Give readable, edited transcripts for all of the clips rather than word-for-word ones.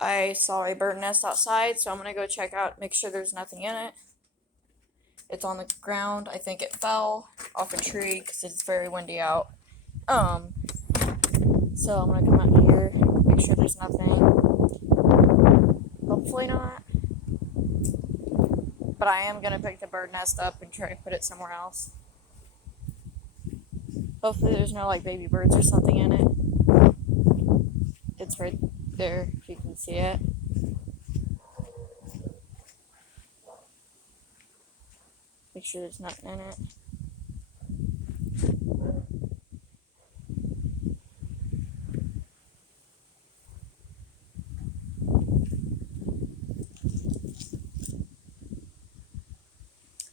I saw a bird nest outside, so I'm gonna go check out, make sure there's nothing in it. It's on the ground. I think it fell off a tree because it's very windy out. So I'm gonna come out here, make sure there's nothing. Hopefully not. But I am gonna pick the bird nest up and try to put it somewhere else. Hopefully there's no like baby birds or something in it. It's right there if you can see it. Make sure there's nothing in it.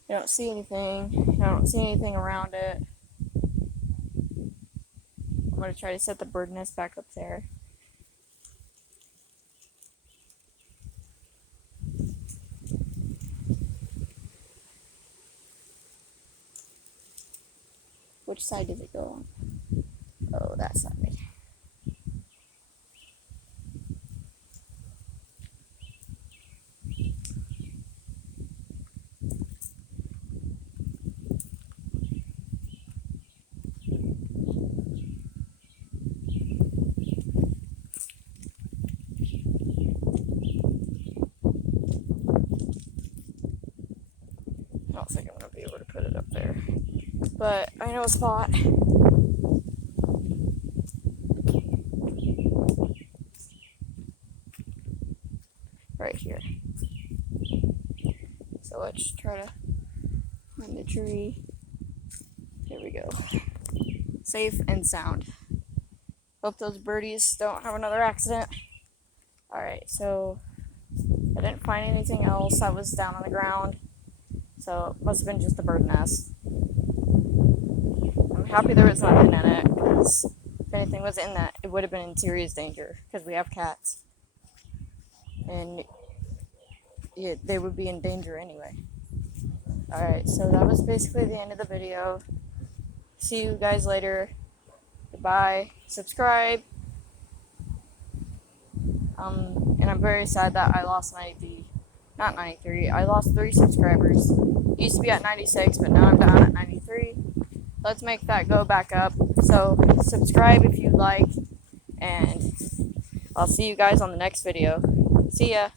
I don't see anything. I don't see anything around it. I'm going to try to set the bird nest back up there. Which side does it go on? Oh, that side. I don't think I'm going to be able to put it up there. But I know a spot. Right here. So let's try to find the tree. Here we go. Safe and sound. Hope those birdies don't have another accident. Alright, so I didn't find anything else that was down on the ground. So it must have been just the bird nest. I'm happy there was nothing in it, because if anything was in that, it would have been in serious danger, because we have cats. And yeah, they would be in danger anyway. Alright, so that was basically the end of the video. See you guys later. Goodbye. Subscribe. And I'm very sad that I lost 93. I lost 3 subscribers. Used to be at 96, but now I'm down at 93. Let's make that go back up. So subscribe if you like, and I'll see you guys on the next video. See ya.